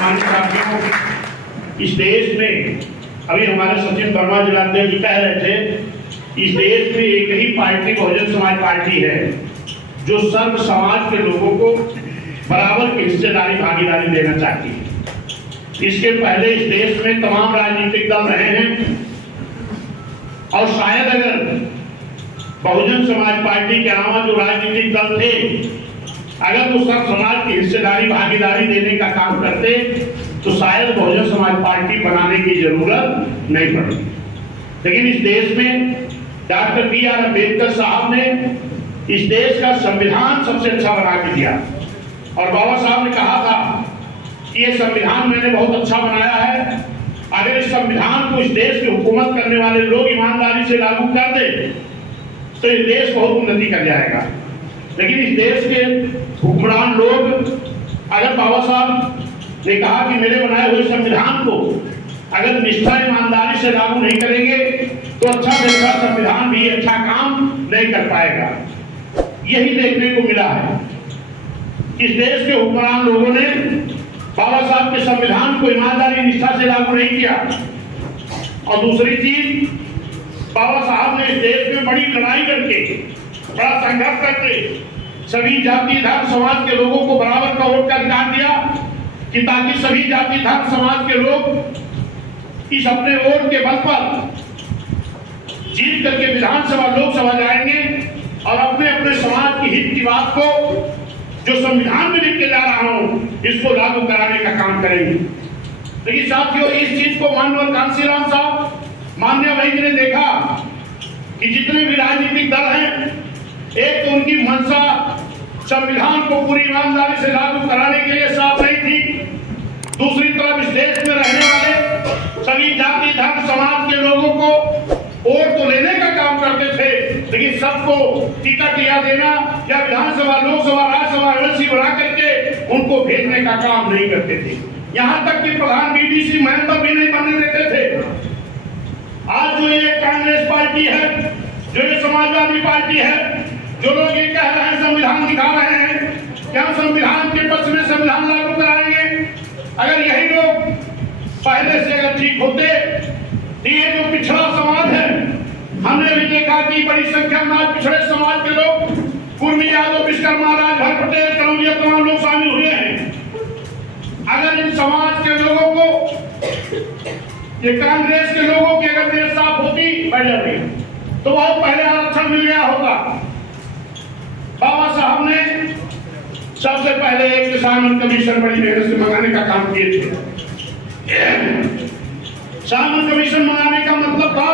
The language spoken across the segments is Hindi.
सम्मानित साथियों, इस देश में अभी हमारे सचिन वर्मा जिलाध्यक्ष जी कह रहे थे, इस देश में एक ही पार्टी बहुजन समाज पार्टी है जो सर्व समाज के लोगों को बराबर की हिस्सेदारी भागीदारी देना चाहती है। इसके पहले इस देश में तमाम राजनीतिक दल रहे हैं और शायद अगर बहुजन समाज पार्टी के अलावा जो राजनीतिक दल थे अगर वो सब समाज की हिस्सेदारी भागीदारी देने का काम करते तो शायद बहुजन समाज पार्टी बनाने की जरूरत नहीं पड़ी। लेकिन इस देश में डॉक्टर B.R. अम्बेडकर साहब ने इस देश का संविधान सबसे अच्छा बना के दिया और बाबा साहब ने कहा था कि ये संविधान मैंने बहुत अच्छा बनाया है, अगर इस संविधान को इस देश की हुकूमत करने वाले लोग ईमानदारी से लागू कर दे तो इस देश बहुत उन्नति कर जाएगा। लेकिन इस देश के हुक्मरान लोग अगर बाबा साहब ने कहा कि मेरे बनाए हुए संविधान को अगर निष्ठा ईमानदारी से लागू नहीं करेंगे तो अच्छा से अच्छा संविधान भी अच्छा काम नहीं कर पाएगा। यही देखने को मिला है। इस देश के हुक्मरान लोगों ने बाबा साहब के संविधान को ईमानदारी निष्ठा से लागू नहीं किया और दूसरी चीज बाबा साहब ने इस देश में बड़ी लड़ाई करके बड़ा संघर्ष करके सभी जाति धर्म समाज के लोगों को बराबर का वोट का अधिकार दिया कि ताकि सभी जाति धर्म समाज के लोग इस अपने वोट के बल पर जीत करके विधानसभा लोकसभा जाएंगे और अपने अपने समाज की हित की बात को जो संविधान में लिख के जा रहा हूं इसको लागू कराने का काम करेंगे। लेकिन साथियों, इस चीज को माननीय कांशीराम साहब मान्य भाई जी ने देखा कि जितने भी राजनीतिक दल हैं, एक तो उनकी मंशा संविधान को पूरी ईमानदारी से लागू कराने के लिए साफ नहीं थी, दूसरी तरफ इस देश में रहने वाले सभी जाति धर्म समाज के लोगों को वोट तो लेने का काम करते थे लेकिन सबको टिकट या देना या विधानसभा लोकसभा राज्यसभा एमएलसी बना करके उनको भेजने का काम नहीं करते थे। यहाँ तक कि प्रधान बीडीसी मेंबर भी नहीं बनने देते थे। आज जो ये कांग्रेस पार्टी है, जो ये समाजवादी पार्टी है, जो लोग ये कह रहे हैं संविधान दिखा रहे हैं कि हम संविधान के पक्ष में संविधान लागू कराएंगे, अगर यही लोग पहले से अगर ठीक होते तो ये जो पिछड़ा समाज है, हमने भी देखा कि बड़ी संख्या में पिछड़े समाज के लोग कुर्मी यादव विश्वकर्मा राजभर पटेल कलौजिया तमाम लोग शामिल हुए हैं। अगर इन समाज के लोगों को ये कांग्रेस के लोगों की अगर देश साफ होती बढ़ जाती तो बहुत पहले आरक्षण मिल गया होगा। बाबा साहब ने सबसे पहले एक किसान कमीशन बड़ी मेहनत से मंगाने का काम किए थे। किसान कमीशन मंगाने का मतलब था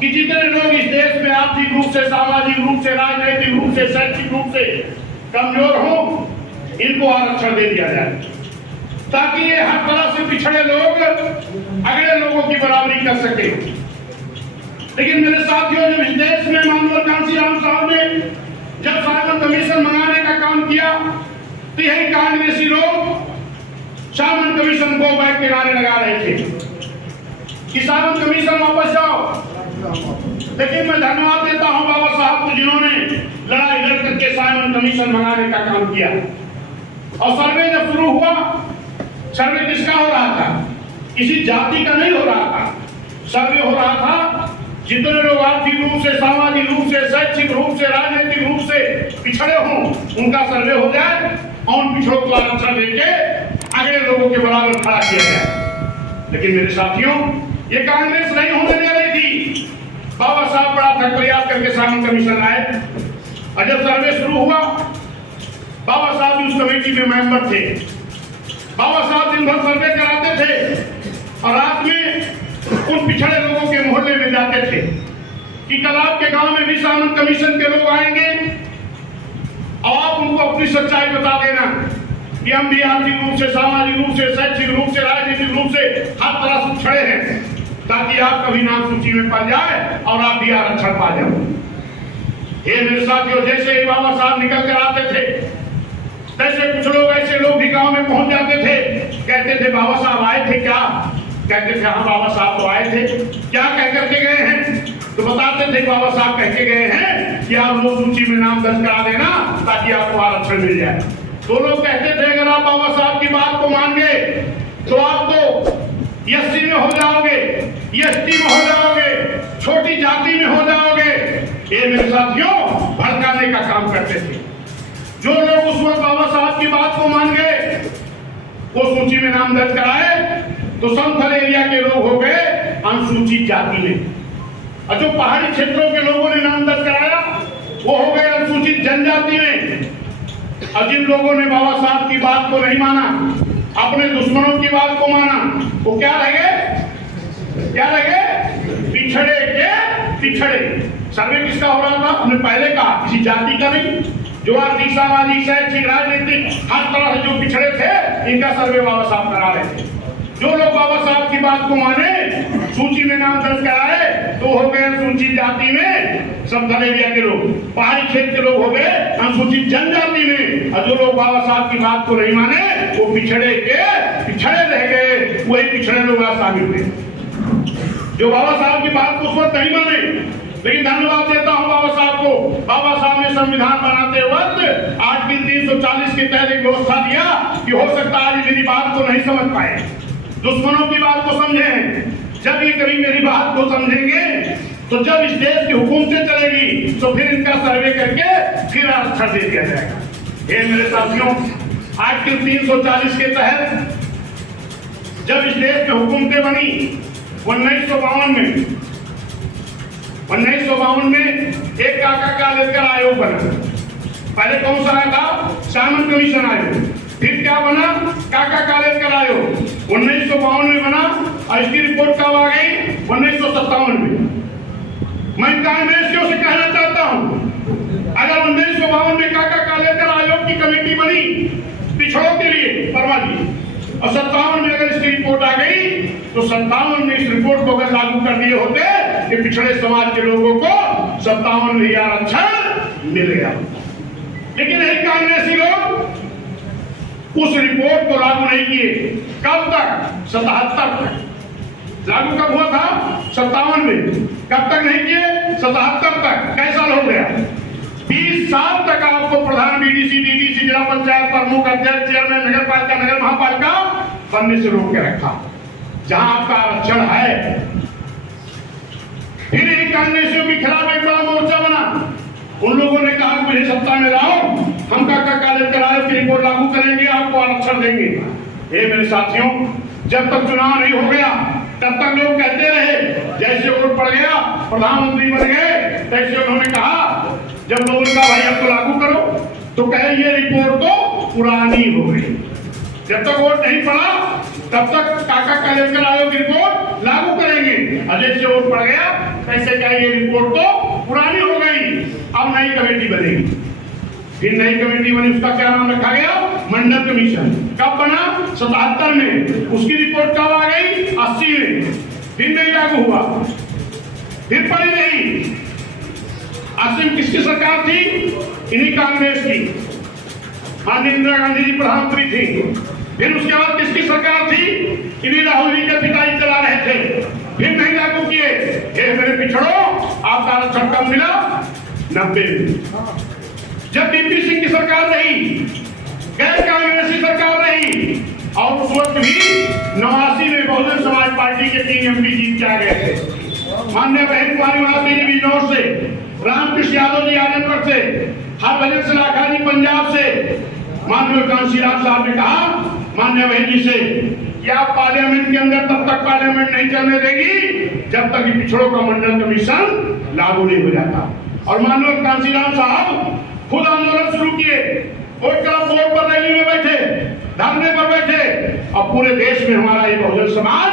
कि जितने लोग इस देश में आर्थिक रूप से, सामाजिक रूप से, राजनीतिक रूप से, शैक्षिक रूप से कमजोर हो, इनको आरक्षण दे दिया जाए ताकि ये हर तरह से पिछड़े लोग अगले लोगों की बराबरी कर सके। लेकिन मेरे साथियों, जब इस देश में माननीय कांशीराम साहब ने जब साइमन कमीशन मंगाने का काम किया तो यही कांग्रेसी लोग साइमन कमीशन को बैठ के नारे लगा रहे थे कि साइमन कमीशन वापस जाओ। लेकिन मैं धन्यवाद देता हूं बाबा साहब को जिन्होंने लड़ाई लड़ करके साइमन कमीशन मंगाने का काम किया। और सर्वे जब शुरू हुआ, सर्वे किसका हो रहा था? किसी जाति का नहीं हो रहा था। सर्वे हो रहा था जितने लोग आर्थिक रूप से, सामाजिक रूप से, शैक्षिक रूप से, राजनीतिक रूप से पिछड़े हों उनका सर्वे हो जाए और उन पिछड़ों को आरक्षण देके अगले लोगों के बराबर खड़ा किया जाए। लेकिन मेरे साथियों, ये कांग्रेस नहीं होने दे रही थी। बाबा साहब बड़ा थक प्रयास करके साइमन कमीशन आए और जब सर्वे शुरू हुआ, बाबा साहब भी उस कमेटी में मेंबर थे। बाबा साहब दिन भर सर्वे कराते थे और रात में उन पिछड़े लोगों के मोहल्ले में जाते थे कि कल आपके गांव में भी साइमन कमीशन के लोग आएंगे और आप उनको अपनी सच्चाई बता देना कि हम भी आर्थिक रूप से, सामाजिक रूप से, शैक्षिक रूप से, राजनीतिक रूप से हर तरह से पिछड़े हैं ताकि आप कभी नाम सूची में पड़ जाए और आप भी आरक्षण पा जाओ। ये मेरे साथियों, जैसे ही बाबा साहब निकल कर आते थे तैसे कुछ लोग ऐसे लोग भी गांव में पहुंच जाते थे, कहते थे बाबा साहब आए थे क्या? कहते थे हाँ बाबा साहब तो आए थे। क्या कह करके गए हैं? तो बताते थे बाबा साहब कह के गए हैं कि आप लोग सूची में नाम दर्ज करा देना ताकि आपको आरक्षण मिल जाए। तो लोग कहते थे अगर आप बाबा साहब की बात को मान गए तो आप तो एससी में हो जाओगे, एसटी में हो जाओगे, छोटी जाति में हो जाओगे। ये मेरे साथियों भड़काने का काम करते थे। जो लोग उस वक्त बाबा साहब की बात को मान गए वो सूची में नाम दर्ज कराए तो समतल एरिया के लोग हो गए अनुसूचित जाति में, और जो पहाड़ी क्षेत्रों के लोगों ने नाम दर्ज कराया वो हो गए अनुसूचित जनजाति में। और जिन लोगों ने बाबा साहब की बात को नहीं माना, अपने दुश्मनों की बात को माना, वो क्या लगे? पिछड़े के पिछड़े। सर्वे किसका हो रहा था? हमने पहले कहा किसी जाति का नहीं। जो आर्थिक, सामाजिक, शैक्षिक, राजनीतिक हर तरह से जो पिछड़े थे इनका सर्वे बाबा साहब करा रहे थे। जो लोग बाबा साहब की बात को माने, सूची में नाम दर्ज कराए तो हो गए अनुसूचित जाति में समतल एरिया के लोग, पहाड़ी क्षेत्र के लोग हो गए अनुसूचित जनजाति में, और जो लोग बाबा साहब की बात को नहीं माने वो पिछड़े के पिछड़े रह गए। वही पिछड़े लोग आज शामिल हुए जो बाबा साहब की बात को उस वक्त नहीं माने। लेकिन धन्यवाद देता हूं बाबा साहब को। बाबा साहब ने संविधान बनाते वक्त आर्टिकल 340 के तहत एक व्यवस्था दिया कि हो सकता है आज मेरी बात को नहीं समझ पाए, दुश्मनों की बात को समझे। जब ये कभी मेरी बात को समझेंगे तो जब इस देश की हुकूमतें चलेगी तो फिर इनका सर्वे करके फिर आरक्षण दे दिया जाएगा। ये मेरे साथियों आर्टिकल 340 के तहत जब इस देश में हुकूमतें बनी 1952 में एक काका कालेकर आयोग बना। पहले कौन सा आया था? सामंत कमीशन आयोग। फिर क्या बना? काका कालेकर आयोग 1952 में बना, और इसकी रिपोर्ट कब आ गई? 1957 में। मैं कांग्रेसियों से कहना चाहता हूं, अगर 1952 में काका कालेकर आयोग की कमेटी बनी पिछड़ों के लिए वर्मा जी, और 57 में अगर इसकी रिपोर्ट आ गई तो 57 में इस रिपोर्ट को अगर लागू कर दिए होते कि पिछड़े समाज के लोगों को 57 में आरक्षण मिल गया। लेकिन यही कांग्रेसी लोग उस रिपोर्ट को लागू नहीं किए। कब तक? 77 तक। लागू कब हुआ था? 57 में। कब तक नहीं किए? 77 तक। कैसा साल हो गया? 20 साल तक आपको प्रधान बीडीसी, डीडीसी, जिला पंचायत प्रमुख, अध्यक्ष, चेयरमैन, नगर पालिका, नगर महापालिका बनने से रोक के रखा। जहां आपका आरक्षण है, फिर एक कांग्रेसियों के खिलाफ एक बड़ा मोर्चा बना। उन लोगों ने कहा मुझे सत्ता में लाओ, हम काका कालेकर आयोग की रिपोर्ट लागू करेंगे, आपको आरक्षण देंगे। ये मेरे साथियों, जब तक चुनाव नहीं हो गया तब तक लोग कहते रहे, जैसे वोट पड़ गया प्रधानमंत्री बन गए, तैसे उन्होंने कहा, जब लोगों ने कहा भाई अब तो लागू करो, तो कहे ये रिपोर्ट तो पुरानी हो गई। जब तक वोट नहीं पड़ा तब तक काका कालेकर आयोग की रिपोर्ट लागू करेंगे, और जैसे वोट पड़ गया तैसे कहे ये रिपोर्ट तो पुरानी हो गई, अब नई कमेटी बनेगी। फिर नई कमेटी बनी, उसका क्या नाम रखा गया? मंडल कमीशन। कब बना? 77 में। उसकी रिपोर्ट कब आ गई? 80 में। फिर नहीं लागू हुआ, फिर पड़ी नहीं। 80 में किसकी सरकार थी? इन्हीं कांग्रेस की, माननीय इंदिरा गांधी जी प्रधानमंत्री थी। फिर उसके बाद किसकी सरकार थी? इन्हीं राहुल जी के पिताजी चला रहे थे, फिर नहीं लागू किए। ये मेरे पिछड़ो, आपका आरक्षण कब मिला? 90 में। जब डीपी सिंह की सरकार रही, गैर कांग्रेसी सरकार रही, और उस वक्त भी 89 में बहुजन समाज पार्टी के 3 एमपी जीत के आ गए थे। माननीय बहन कुमारी महाती जी बिजनौर से, रामकृष्ण यादव जी आजमगढ़ से, हरभजन सिंह लाखा जी पंजाब से, माननीय कांशीराम साहब ने कहा माननीय बहन जी से कि आप पार्लियामेंट के अंदर तब तक पार्लियामेंट नहीं चलने देगी जब तक पिछड़ों का मंडल कमीशन लागू नहीं हो जाता। और माननीय कांशीराम साहब खुद आंदोलन शुरू किए, वोट क्लब बोर्ड पर रैली में बैठे, धरने पर बैठे, और पूरे देश में हमारा ये बहुजन समाज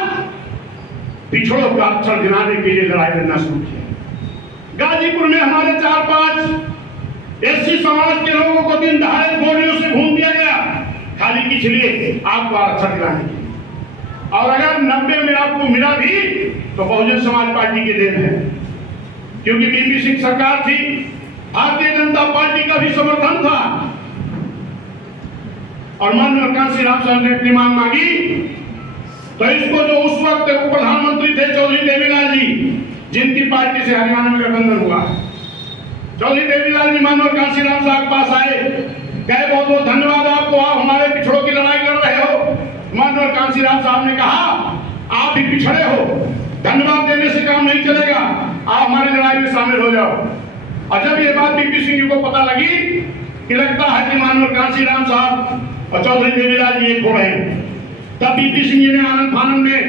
पिछड़ों का आरक्षण दिलाने के लिए लड़ाई लड़ना शुरू किया। गाजीपुर में हमारे 4-5 एससी समाज के लोगों को दिन दहाड़े गोलियों से भून दिया गया, खाली किस लिए? आपको आरक्षण दिलाने के लिए। और अगर 90 में आपको मिला भी तो बहुजन समाज पार्टी के देन है, क्योंकि बीपी सिंह सरकार थी, भारतीय जनता पार्टी का भी समर्थन था, और माननीय कांशीराम साहब ने अपनी मांग मांगी, तो इसको जो उस वक्त प्रधानमंत्री थे चौधरी देवीलाल जी, जिनकी पार्टी से हरियाणा में गठबंधन हुआ, चौधरी देवीलाल जी माननीय कांशीराम साहब के पास आए, कहे बहुत बहुत धन्यवाद आपको, आप हमारे पिछड़ों की लड़ाई लड़ रहे हो। माननीय कांशीराम साहब ने कहा आप भी पिछड़े हो, धन्यवाद देने से काम नहीं चलेगा, आप हमारी लड़ाई में शामिल हो जाओ। और जब ये बात बीपी सिंह जी को पता लगी कि लगता है कि माननीय कांशीराम साहब और चौधरी देवीलाल जी एक हो रहे हैं, तब बीपी सिंह जी ने आनंद फानंद में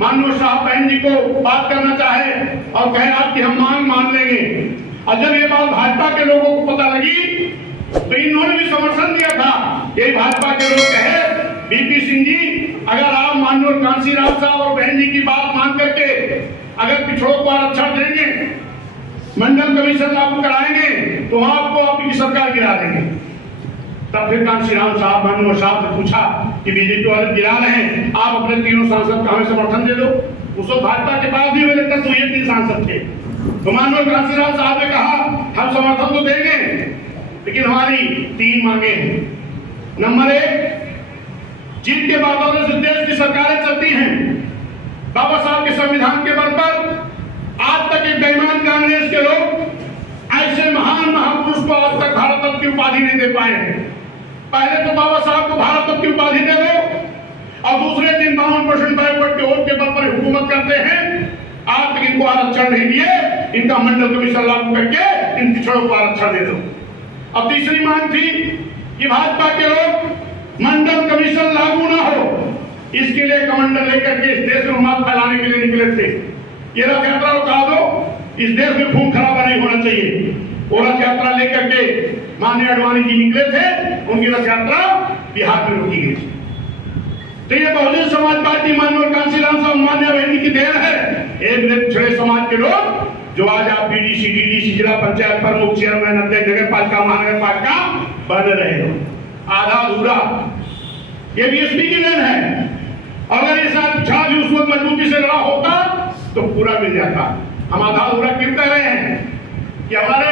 माननीय साहब बहन जी को बात करना चाहे और कहे आपकी हम मांग मान लेंगे। और जब ये बात भाजपा के लोगों को पता लगी तो इन्होंने भी समर्थन दिया था। ये भाजपा के लोग कहे बीपी सिंह जी अगर आप माननीय कांशीराम साहब और बहन जी की बात मान करके अगर पिछड़ों को आरक्षण देंगे, मंडल कमीशन लागू कराएंगे तो आपको आपकी सरकार गिरा देंगे। तब फिर कांशीराम साहब माननीय साहब से पूछा कि बीजेपी वाले गिरा रहे हैं, आप अपने तीनों सांसद का हमें समर्थन दे दो। उस वक्त भाजपा के पास भी मेरे तक तो ये 3 सांसद थे। तो माननीय कांशीराम साहब ने कहा हम समर्थन तो देंगे लेकिन हमारी 3 मांगे हैं। नंबर 1, जिनके बादलों से देश की सरकारें चलती हैं, बाबा साहब के संविधान के बल पर आज तक एक बेईमान कांग्रेस के लोग ऐसे महान महापुरुष को आज तक भारत रत्न की उपाधि नहीं दे पाए हैं। पहले तो बाबा साहब को भारत रत्न की उपाधि दे दो और दूसरे दिन 52% बैकवर्ड के वोट के बल पर हुकूमत करते हैं। आज तक इनको आरक्षण नहीं दिए, इनका मंडल कमीशन लागू करके इन पिछड़ों को आरक्षण दे दो। अब तीसरी मांग थी कि भाजपा के लोग मंडल कमीशन लागू ना हो, इसके लिए कमंडल लेकर के इस देश में उन्माद फैलाने के लिए निकले थे। ये रथ यात्रा रोका दो, इस देश में खून खराबा नहीं होना चाहिए। वो रथ यात्रा लेकर के माननीय अडवाणी जी निकले थे, उनकी रथ यात्रा बिहार में रोकी गई थी। तो ये बहुजन समाज पार्टी माननीय कांशीराम साहब मान्य बहनी की देन है। एक पिछड़े समाज के लोग जो आज आप बीडीसी, डीडीसी, जिला पंचायत प्रमुख, चेयरमैन, अध्यक्ष, नगर पालिका, महानगर पालिका बन रहे हो, आधा अधूरा ये बीएसपी की देन है। अगर ये साथ पिछड़ा भी उस वक्त मजबूती से लड़ा होता तो पूरा मिल जाता। हम आधा अधूरा क्यों कह रहे हैं कि हमारे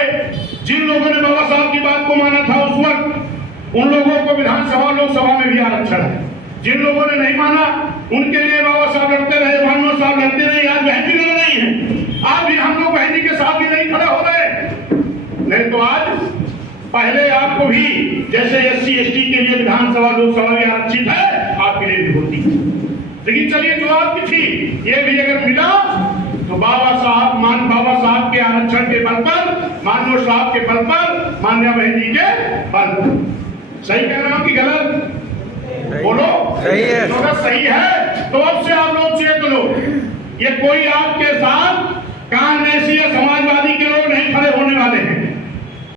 जिन लोगों ने बाबा साहब की बात को माना था उस वक्त, उन लोगों को विधानसभा लोकसभा में भी आरक्षण है। जिन लोगों ने नहीं माना उनके लिए बाबा साहब लड़ते रहे, भानु साहब लड़ते रहे, आज बहन भी लड़ रही है। आज भी हम लोग बहनी के साथ भी नहीं खड़े हो रहे, नहीं तो आज पहले आपको भी जैसे SC ST के लिए विधानसभा लोकसभा में आरक्षित है, आपके लिए भी होती। लेकिन चलिए जो आपकी थी ये भी अगर मिला तो बाबा साहब के आरक्षण के बल पर, माननीय साहब के बल पर, मान्य बहन जी के बल पर। सही कह रहा हूं कि गलत? बोलो सही है। तो अगर सही है तो अब से आप लोग चेत लो, ये कोई आपके साथ कांग्रेसी या समाजवादी के लोग नहीं खड़े होने वाले हैं।